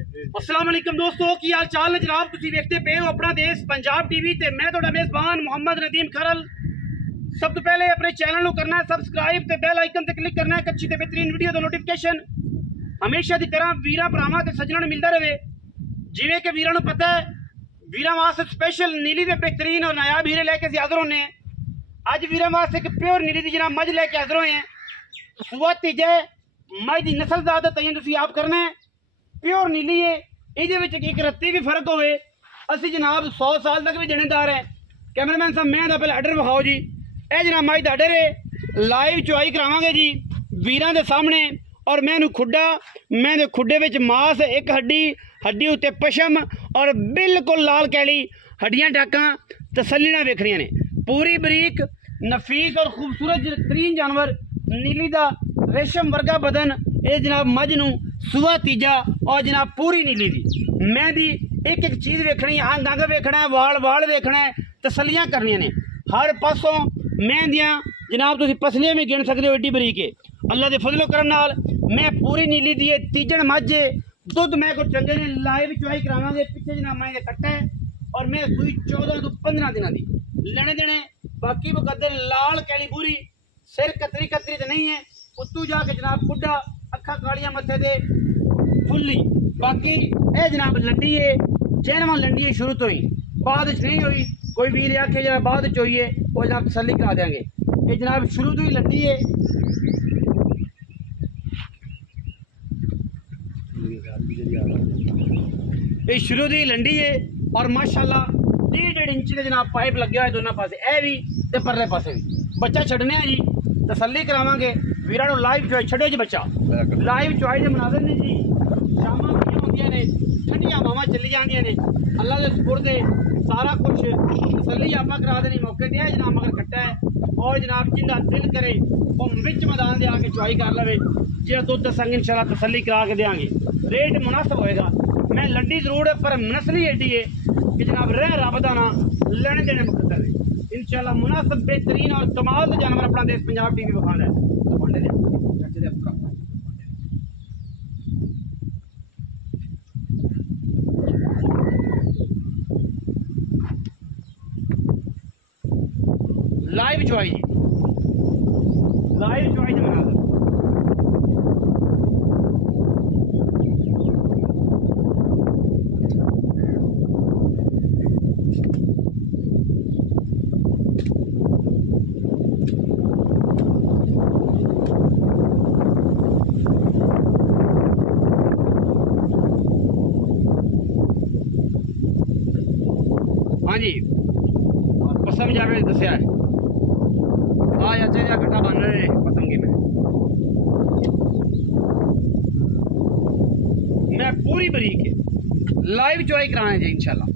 अस्सलाम वालेकुम दोस्तों, की हाल चाल है जनाब। तुसी देखते पे हो अपना देश पंजाब टीवी ते मैं तुहाडा मेज़बान मोहम्मद नदीम खरल। सब तो पहले अपने चैनल को करना है सबसक्राइब ते बेल आइकन ते क्लिक करना है अच्छी ते बेहतरीन वीडियो दा नोटिफिकेशन हमेशा की तरह वीरा भरावां ते सज्जणां नूं मिलदा रहे। जिवें कि वीरां नूं पता है वीरां वास्ते स्पेशल नीली दे बेहतरीन और नायाब हीरे लेके हाजिर होने हैं। अज वीरां वास्ते एक प्योर नीली दी जनाब मझ लेके हाजिर होए हैं। सुआ तीजे मझ दी नस्ल दा तयन तुसीं आप करना है। प्योर नीली है, ये एक रत्ती भी फर्क होवे असी जनाब 100 साल तक भी देनेदार है। कैमरामैन साहब मैं पहले आर्डर विखाओ जी। यह जनाब मझ दा आर्डर है, लाइव चुआई करावांगे जी वीरां दे सामने। और मैं खुड्डा मैं खुड्डे विच मास एक हड्डी उत्ते पशम और बिल्कुल लाल कैली हड्डियां टाकां तसल्ली नाल वेखणियां ने। पूरी बरीक नफीस और खूबसूरत तरीन जानवर नीली दा रेशम वर्गा बदन। ये जनाब मझ नूं सुआ तीजा और जनाब पूरी नीली दी मैं दी एक एक चीज़ वेखनी है। अंग अंग वेखना है, वाल वेखना है, तसलियां करनियां ने हर पासों। मैं दियां जनाब तुसीं पसलियां भी गिन सकते हो, एड्डी बरीक है। अल्लाह के फजलो करन नाल मैं पूरी नीली दी तीजन मझ दुध मैं को चंगे ने लाइव चुआई करावांगे। पिछले जनाब मैं कट्टा है और मैं सुई 14 तो 15 दिनों की लेने देने। बाकी मुकद्दर लाल कैली पूरी सिर कतरी तो नहीं है। उत्तू जाके जनाब बुढ़ा अखा कालियां मथे दे फुल्ली। बाकी यह जनाब लंडी है, चैनवा लंडी है शुरू तो ही, बाद नहीं हुई। कोई वीर आखे जनाब बाद हुई है वो जनाब तसल्ली करा देंगे। ये जनाब शुरू तो ही लंडी है। ये शुरू तो ही लंडी है और माशाल्लाह 1.5 इंच के जनाब पाइप लगे हुए दोनों पासे, ए भी ते परले पासे भी। बच्चा छड़ने जी तसल्ली करावांगे वीरां नूं। लाइव चुआई छड़ो जी बच्चा, लाइव चुआई के मनाजर ने जी। शामां होंदियां ने, ठंडियां हवावां चली जांदियां ने, अल्लाह दे सुपुर्द सारा कुछ तसल्ली आपा करा देनी मौके ते है जनाब। मगर कट्टा है और जनाब जिंदा दिल करे वो विच मैदान दे आके चुआई कर लवे। जो दुध दसांगे इंशाल्लाह तसल्ली करा के देंगे। रेट मुनासिब होएगा। मैं लंडी जरूर है पर नस्ली एडी है कि जनाब रह रब दा ना लेने देने मुकद्दर है। इंशाल्लाह मुनासिब बेहतरीन और कमाल का जानवर अपना देश पंजाब टीवी विखाना है। लाइव चुआई जी, लाइव चुआई जी मनाजर। हाँ जी पसम जावे दसिया है। हाँ अच्छे कट्टा बन रहे हैं पसम की मैं पूरी बरीक है लाइव चुआई कराने जी इंशाल्लाह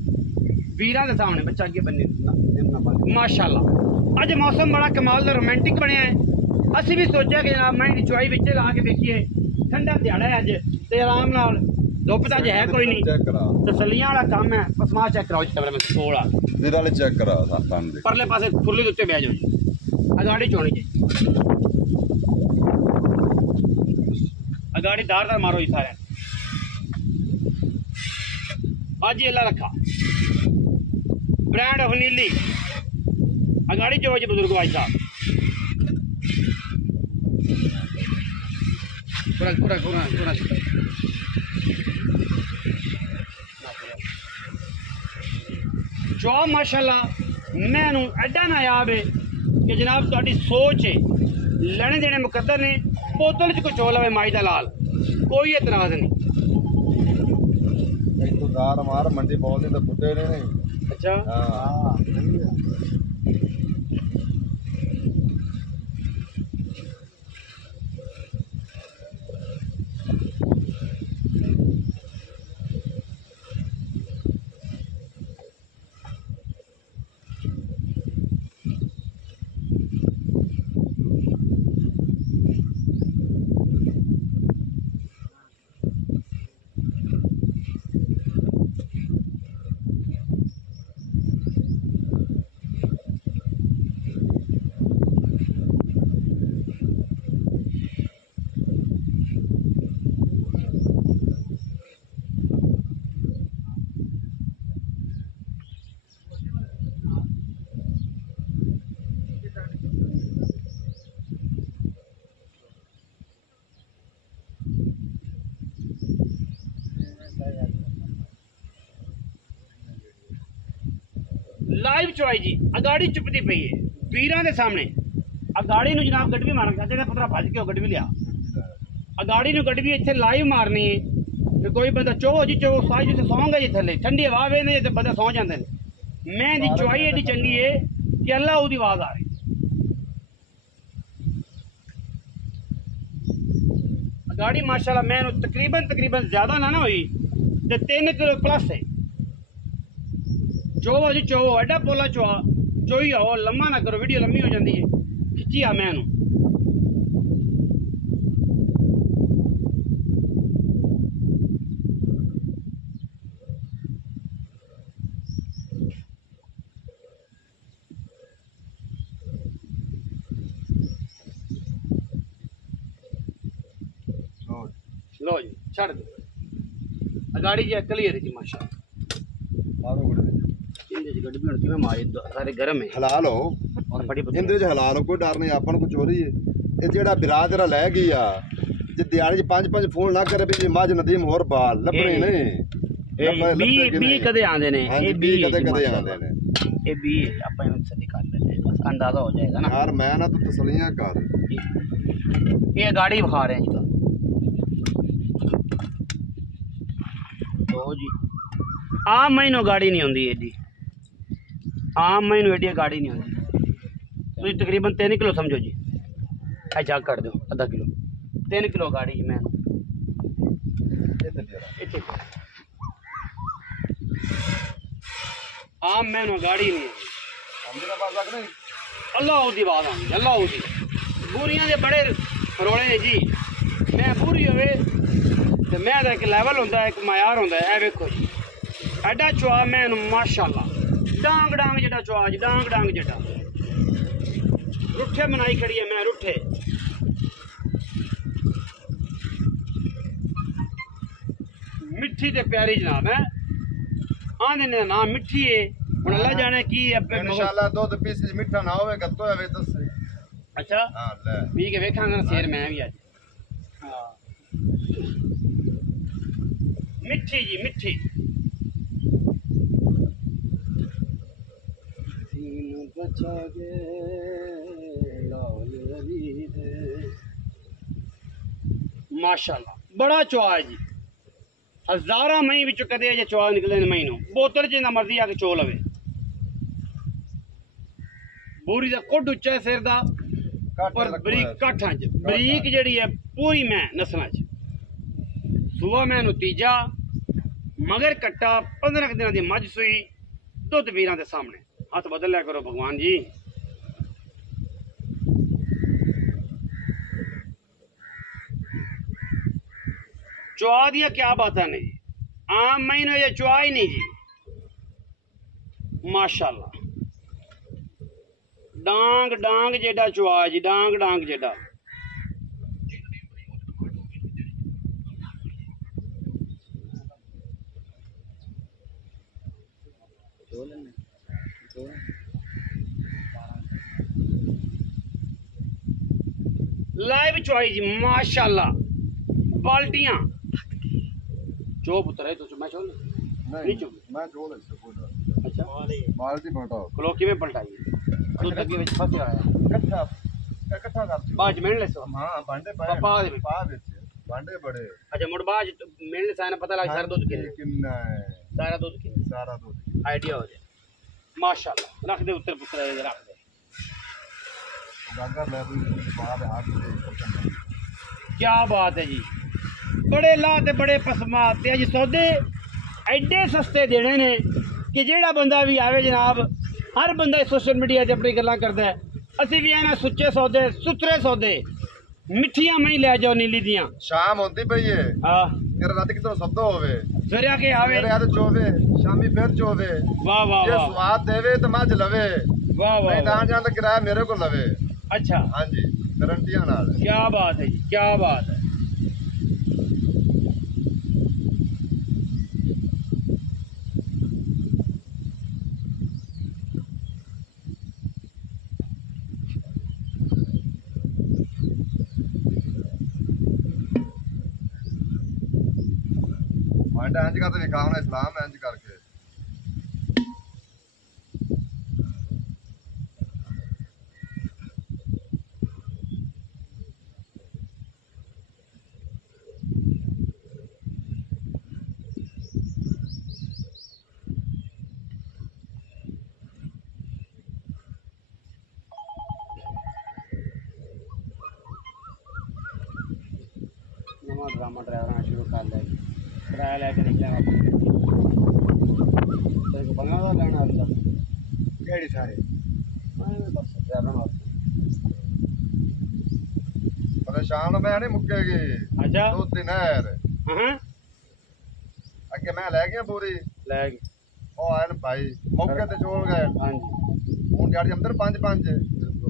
वीरां के सामने। बच्चा अगे बनी माशाल्लाह। अज मौसम बड़ा कमाल का रोमांटिक बनया है। असी भी सोचा कि जनाब मैं चुआई बिच ला के देखिए। ठंडा दिहाड़ा है अज ते आराम नाल धुप तो है कोई नहीं, तसलियां वाला काम है। पसमा चेक कराओ कैमरा चेक करा परले पासे खुले उत्ते बह जाओ। अगाड़ी चोनी चाहिए, अगाड़ी दार मारो जी सारे। अज एला रखा ब्रांड ऑफ नीली अगाड़ी चो जी बुजुर्ग भाई साहब। जो माशाल्लाह मैनू एडा नायाब है कि जनाब तुहाडी सोच है लेने देने मुकद्दर ने। बोतल च कोई चोल आवे माई दा लाल, कोई एतराज नहीं। मार मंडी बोलते तो फुटे नहीं। अच्छा ਲਾਈਵ ਚੁਆਈ ਜੀ ਅਗਾੜੀ ਚੁੱਪਦੀ ਪਈ ਹੈ ਵੀਰਾਂ ਦੇ ਸਾਹਮਣੇ ਅਗਾੜੀ ਨੂੰ ਜਨਾਬ ਗੱਡੀ ਮਾਰਨ ਚਾਹਤੇ ਨੇ ਪੁੱਤਰਾ ਭੱਜ ਕੇ ਉਹ ਗੱਡੀ ਵੀ ਲਿਆ ਅਗਾੜੀ ਨੂੰ ਗੱਡੀ ਵੀ ਇੱਥੇ ਲਾਈਵ ਮਾਰਨੀ ਹੈ ਤੇ ਕੋਈ ਬੰਦਾ ਚੋ ਜੀ ਚੋ ਸਾਜ ਜਿੱਥੇ ਸੌਂਗਾ ਜੀ ਥੱਲੇ ਠੰਡੀ ਹਵਾ ਵੇਂਦੇ ਤੇ ਬੰਦੇ ਸੌ ਜਾਂਦੇ ਨੇ ਮੈਂ ਦੀ ਚੁਆਈ ਏਡੀ ਚੰਗੀ ਹੈ ਕਿ ਅੱਲਾ ਉਹਦੀ ਆਵਾਜ਼ ਆ ਰਹੀ गाड़ी माशाल्लाह मैं तकरीबन ज्यादा ना हुई ते 3 किलो प्लस है चो जी चो एडा पोला चोई आओ लम्मा ना करो वीडियो लम्मी हो जाती है खिची आ मैं लो जी छड़ दो गाड़ी जी क्लियर है जी माशाल्लाह मारो गुड़ इंदे जी गड्डी बनती है मारे सारे गरम है हलाल हो और बड़ी इंदे च हलाल हो कोई डर नहीं अपन को चोरी है ये जेड़ा बिरादरा ले गया जे दिहाड़ी च 5 फोन ना करे भी मज नदीम होर बाल लभने नहीं बी कदे आंदे ने ये बी कदे आंदे ने ये बी अपन से निकाल लेते हैं बस अंदाजा हो जाएगा ना यार मैं ना तो तसलियां कर ये गाड़ी दिखा रहे हैं जी जी आम महीनों गाड़ी नहीं होंगी एडी आम महीनों एडी गाड़ी नहीं होंगी तो तकरीबन 3 किलो समझो जी अच्छा कर दो आधा किलो 3 किलो गाड़ी मैं आम महीनों गाड़ी नहीं अल्लाह दी बात आनी अल्लाह दी बूरियां दे बड़े रोले ने जी मैं बूरी होवे ते मैं दा एक लेवल होंदा है एक मयार होंदा है वेखो जी एडा चुआ मैं माशाल्लाह डांग जेड़ा चुआ जी डांग जेड़ा रुठे बनाई खड़ी है मैं रुठे मिठी ते प्यारी जनाब है आंदे ने नाम मिठी है हुन अल्लाह जाने की इंशाल्लाह दूध पीस मिठा ना होवे गत्तो होवे दस अच्छा हां ले पी के वेखांगा शेर मैं भी आज हां मिठी जी मिठी माशाल्लाह बड़ा चुआ है जी हजारा मई विच कदे जे चुआ निकले महीनों बोतल जिन्ना मर्जी आके चो लवे बूरी दा कुड उच्चा सिर दा पर बरीक काठां च बरीक जेड़ी है पूरी मैं नस्लां च सुबह मैं तीजा मगर कट्टा 15 दिन की मझ सुई दुध वीरां दे सामने हाथ बदल लिया करो भगवान जी चुआ दिया क्या बात है नहीं आम महीनों ये चुआ ही नहीं जी माशाल्लाह डांग जेड़ा चुआ जी डांग जेड़ा लाइव चुआई जी माशाल्लाह बाल्टियां चो पुत्र है तो मैं चो नहीं चो मैं चो ले अच्छा बाल्टी पलटाओ क्लोकी में पलटाई दूध लगी विच फस आया इकट्ठा कर बाज मेन ले सो हां भांडे पा दे भांडे बड़े अच्छा मुड़ बाज मेन ले साने पता लग सारा दूध कितना है सारा दूध आइडिया हो जाए माशाल्लाह रख दे उत्तर पुत्र रख दे गागर ले बाहर हाथ से क्या बात है जी बड़े ला ते बड़े पसमा ते अज सौदे एडे सस्ते देने ने कि जेड़ा बंदा भी आवे जनाब हर बंदा सोशल मीडिया ते अपनी गल्लां करदा है असी भी ना सुच्चे सौदे सुथरे सौदे मिठियां मई ले जाओ नीली दियां शाम होती पई है हां तेरा रात कितो सौदा होवे सरिया के आवे मेरे याद चोवे शामी फिर चोवे वाह वाह ये स्वाद देवे तो मज लवे वाह वाह नहीं ना जान तो किराया मेरे को लवे अच्छा हां जी गारंटियां नाल क्या बात है जी क्या बात है इंज करके विखावना इस्लाम इंज करके काम ड्राइवर शुरू कर लिया किराया लैके निकले वापस तेरे को 15 लेना आता केड़ी सारे बस ड्राइवर परेशान मैं नहीं मुक्केगी। अच्छा 2 दिन है हां अगे मैं ले गया पूरी ले गए ओ आए न भाई मौके ते छोड़ गए। हां जी ਹੁਣ ਦਿਹਾੜੀ ਅੰਦਰ 5-5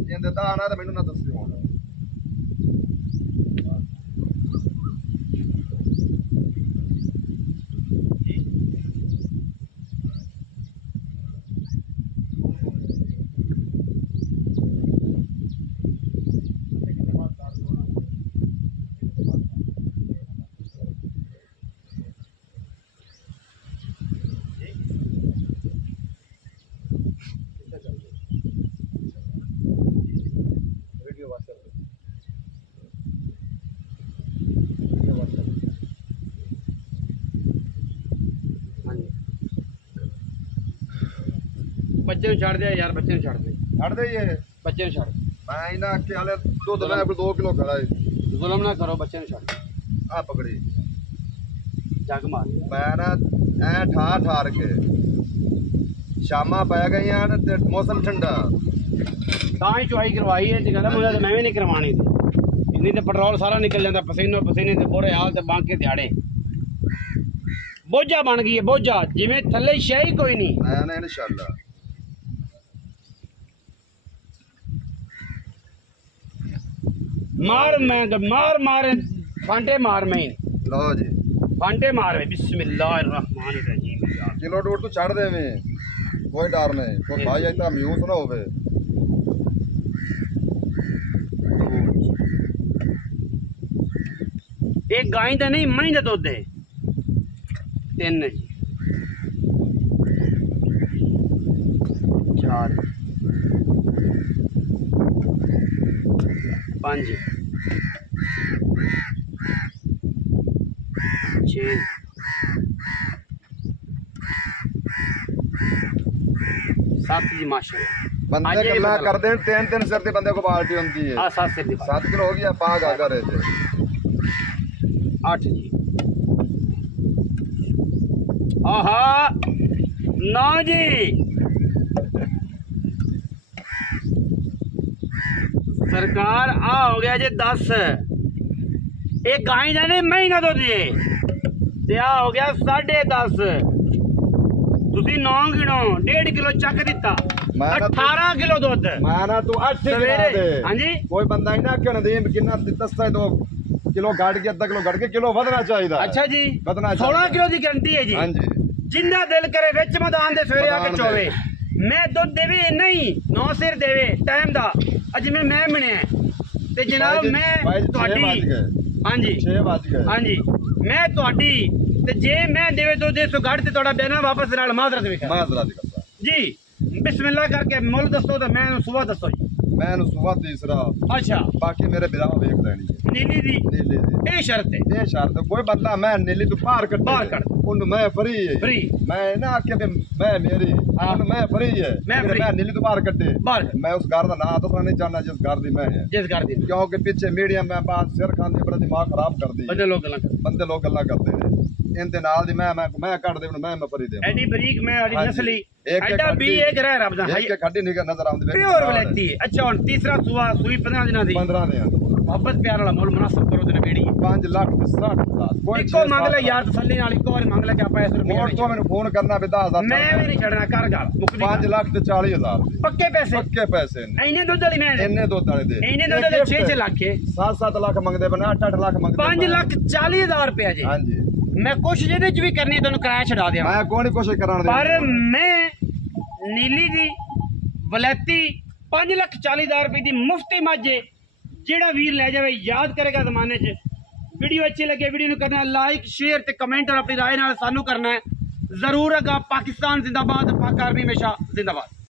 ਇਹਦੇ ਤਾਂ ਆਣਾ ਤਾਂ ਮੈਨੂੰ ਨਾ ਦੱਸਿਓ ਹੁਣ। बच्चे छड़ दे यार बच्चे छड़ दे ਛੱਡ ਦੇ ਇਹ बच्चे छड़ ਮੈਂ ਇਹਨਾਂ ਅੱਕੇ ਵਾਲੇ ਦੁੱਧ ਲੈ ਕੋਈ 2 ਕਿਲੋ ਖੜਾ ਏ जुल्म ना करो बच्चे छड़ ਆ ਪਕੜੀ जग मार ਮੈਂ ਨਾ ਐ ਠਾਰ ਕੇ ਸ਼ਾਮਾਂ ਪੈ ਗਈਆਂ ਤੇ ਮੌਸਮ ਠੰਡਾ ਤਾਂ ਹੀ ਚੁਆਈ ਕਰਵਾਈ ਹੈ ਤੇ ਕਹਿੰਦਾ ਮੁੰਡਾ ਤੇ ਮੈਂ ਵੀ ਨਹੀਂ ਕਰਵਾਣੀ ਸੀ ਇੰਨੀ ਤੇ ਪੈਟਰੋਲ ਸਾਰਾ ਨਿਕਲ ਜਾਂਦਾ ਪਸੀਨੋ ਪਸੀਨੇ ਤੇ ਬੁਰੇ ਹਾਲ ਤੇ ਬਾਂਕੇ ਦਿਹਾੜੇ ਬੋਝਾ ਬਣ ਗਈ ਹੈ ਬੋਝਾ ਜਿਵੇਂ ਥੱਲੇ ਸ਼ੈ ਹੀ ਕੋਈ ਨਹੀਂ ਮੈਂ ਨਾ ਇਨਸ਼ਾਅੱਲਾ मार मार फांटे मार में ਲਓ ਜੀ फांटे मार में बिस्मिल्लाहिर्रहमानिर्रहीम ਕਿਲੋ ਡੋੜ ਤੂੰ ਛੱਡ ਦੇਵੇਂ ਕੋਈ ਡਰ ਨਹੀਂ ਕੋਈ ਭਾਈ ਇੱਥੇ ਮਿਊਸ ਨਾ ਹੋਵੇ। एक गाय का नहीं मई का दुध है 3 जी 4 5 6 7 जी माशाल्लाह ਬੰਦੇ ਗੱਲਾਂ ਕਰਦੇ ਨੇ 3 ਸਿਰ ਦੇ ਬੰਦੇ ਕੋ ਬਾਲਟੀ ਹੁੰਦੀ ਹੈ। हाँ 7 से 7 ਕਿਲੋ ਹੋ ਗਿਆ ਪਾ ਗਾ ਘਰੇ ਤੇ 8 जी आहा 9 जी सरकार आ हो गया जी 10 एक गाय का नहीं महीना दुध जी ते आ हो गया 10.5 ਤੁਸੀਂ 9 ਕਿਲੋ 1.5 ਕਿਲੋ ਚੱਕ ਦਿੱਤਾ 18 ਕਿਲੋ ਦੁੱਧ ਮੈਂ ਨਾ ਤੂੰ 8 ਕਿਲੋ ਦੇ ਹਾਂਜੀ ਕੋਈ ਬੰਦਾ ਇਹਨਾਂ ਕਿਉਂ ਨਦੀਮ ਕਿੰਨਾ ਦੱਸਦਾ 2 ਕਿਲੋ ਘੜ ਕੇ ਅੱਧਾ ਕਿਲੋ ਘੜ ਕੇ ਕਿਲੋ ਵਧਣਾ ਚਾਹੀਦਾ। ਅੱਛਾ ਜੀ ਵਧਣਾ 16 ਕਿਲੋ ਦੀ ਗਰੰਟੀ ਹੈ ਜੀ ਹਾਂਜੀ ਜਿੰਨਾ ਦਿਲ ਕਰੇ ਵਿੱਚ ਮੈਦਾਨ ਦੇ ਸਵੇਰੇ ਆ ਕੇ ਚੋਵੇ ਮੈਂ ਦੁੱਧ ਦੇਵੇ ਨਹੀਂ 9 ਸਿਰ ਦੇਵੇ ਟਾਈਮ ਦਾ ਅੱਜ ਮੈਂ ਬਣਿਆ ਤੇ ਜਨਾਬ ਮੈਂ ਤੁਹਾਡੀ ਹਾਂਜੀ 6 ਵੱਜ ਗਏ ਹਾਂਜੀ ਮੈਂ ਤੁਹਾਡੀ ਤੇ ਜੇ ਮੈਂ ਦੇਵੇ ਦੁੱਧ ਦੇ ਸੋ ਘੜ ਤੇ ਤੁਹਾਡਾ ਬਿਆਨਾ ਵਾਪਸ ਨਾਲ ਮਾਜ਼ਰਤ ਵੇਖਾ ਮਾਜ਼ਰਤ ਕਰਦਾ ਜੀ ਬਿਸਮਿਲ੍ਲਾ ਕਰਕੇ ਮੁੱਲ ਦੱਸੋ ਤਾਂ ਮੈਂ ਸੁਬਾ ਦੱਸੋ ਜੀ ਮੈਂ ਇਹਨੂੰ ਸੁਬਾ ਤੀਸਰਾ ਅੱਛਾ ਬਾਕੀ ਮੇਰੇ ਵਿਰਾਹ ਵੇਖ ਲੈਣੀ ਹੈ ਨੀਲੀ ਦੀ ਨੀਲੀ ਦੀ ਇਹ ਸ਼ਰਤ ਹੈ ਇਹ ਸ਼ਰਤ ਕੋਈ ਬੰਦਾ ਮੈਂ ਨੀਲੀ ਤੋਂ ਬਾਹਰ ਕੱਢ ਉਹਨੂੰ ਮੈਂ ਫਰੀ ਹੈ ਫਰੀ ਮੈਂ ਨਾ ਆਖਿਆ ਵੀ ਮੈਂ ਮੇਰੀ ਉਹਨੂੰ ਮੈਂ ਫਰੀ ਹੈ ਮੈਂ ਨੀਲੀ ਤੋਂ ਬਾਹਰ ਕੱਢੇ ਮੈਂ ਉਸ ਘਰ ਦਾ ਨਾਂ ਦੱਸਣਾ ਨਹੀਂ ਚਾਹਨਾ ਜਿਸ ਘਰ ਦੀ ਮੈਂ ਹੈ ਜਿਸ ਘਰ ਦੀ ਕਿਉਂਕਿ ਪਿੱਛੇ ਮੀਡੀਆ ਮੈਂ ਬਾਤ ਸਿਰ ਖਾਂਦੇ ਬੜਾ ਦਿਮਾਗ ਖਰਾਬ ਕਰਦੀ ਬੰਦੇ ਲੋਕ ਗੱਲਾਂ ਕਰਦੇ ਨੇ ਇਹਦੇ ਨਾਲ ਦੀ ਮੈਂ ਕੱਢ ਦੇ ਮੈਂ ਫਰੀ ਦੇ ਐਡੀ ਬਰੀਕ ਮੈਂ ਆੜੀ ਨਸਲੀ ਐਡਾ ਵੀ ਇੱਕ ਰਹਿ ਰੱਬ ਦਾ ਇੱਕ ਕੱਢੀ ਨਿਕਲ ਨਜ਼ਰ ਆਉਂਦੀ ਪਿਓਰ ਵਲੈਤੀ ਅੱਛਾ ਹੁਣ ਤੀਸਰਾ ਸੂਈ 15 ਦਿਨਾਂ ਦੀ 15 ਦਿਨਾਂ ਮੁਹੱਬਤ ਪਿਆਰ ਵਾਲਾ ਮੁੱਲ ਮੁਨਾਸਬ ਕਰੋ ਤੇ ਨਵੇੜੀ 5 ਲੱਖ 60,000 ਕੋਈ ਇੱਕੋ ਮੰਗ ਲੈ ਯਾਰ ਤਸੱਲੀ ਨਾਲ ਇੱਕੋ ਵਾਰ ਮੰਗ ਲੈ ਕਿ ਆਪਾਂ ਇਸ ਰੁਪਏ ਹੋਰ ਤੋਂ ਮੈਨੂੰ ਫੋਨ ਕਰਨਾ ਵੀ 10,000 ਮੈਂ ਵੀ ਨਹੀਂ ਛੱਡਣਾ ਕਰ ਗੱਲ 5 ਲੱਖ ਤੇ 40,000 ਪੱਕੇ ਪੈਸੇ ਇੰਨੇ ਦੁੱਧ ਵਾਲੀ ਮੈਂ ਇੰਨੇ ਦੁੱਧ ਵਾਲੇ ਦੇ ਇੰਨੇ ਦੁੱਧ ਵਾਲੇ 6 ਲੱਖ 7 ਲੱਖ ਮੰਗਦੇ ਬਣਾ 8 ਲੱਖ ਮੰਗਦੇ 5 ਲੱਖ 40,000 ਰੁਪਏ ਜੀ ਹਾਂਜੀ ਮੈਂ ਕੋਸ਼ਿਸ਼ ਇਹਦੇ ਚ ਵੀ ਕਰਨੀ ਤੁਹਾਨੂੰ ਕਿਰਾਇਆ ਛਡਾ ਦਿਆਂ ਮੈਂ ਕੋਈ ਕੋਸ਼ਿਸ਼ ਕਰਾਣ ਦੇ ਪਰ ਮੈਂ ਨੀਲੀ ਦੀ ਵਲੈਤੀ 5,40,000 ਰੁਪਏ ਦੀ ਮੁਫਤੀ ਮਾਝੇ ਜਿਹੜਾ ਵੀਰ ਲੈ ਜਾਵੇ ਯਾਦ ਕਰੇਗਾ ਜ਼ਮਾਨੇ 'ਚ ਵੀਡੀਓ ਅੱਛੀ ਲੱਗੇ ਵੀਡੀਓ ਨੂੰ ਕਰਨਾ ਲਾਈਕ ਸ਼ੇਅਰ ਤੇ ਕਮੈਂਟ ਔਰ ਆਪਣੀ ਰਾਏ ਨਾਲ ਸਾਨੂੰ ਕਰਨਾ ਹੈ ਜ਼ਰੂਰ ਅਗਾ ਪਾਕਿਸਤਾਨ ਜ਼ਿੰਦਾਬਾਦ ਪਾਕ ਆਰਮੀ ਹਮੇਸ਼ਾ ਜ਼ਿੰਦਾਬਾਦ।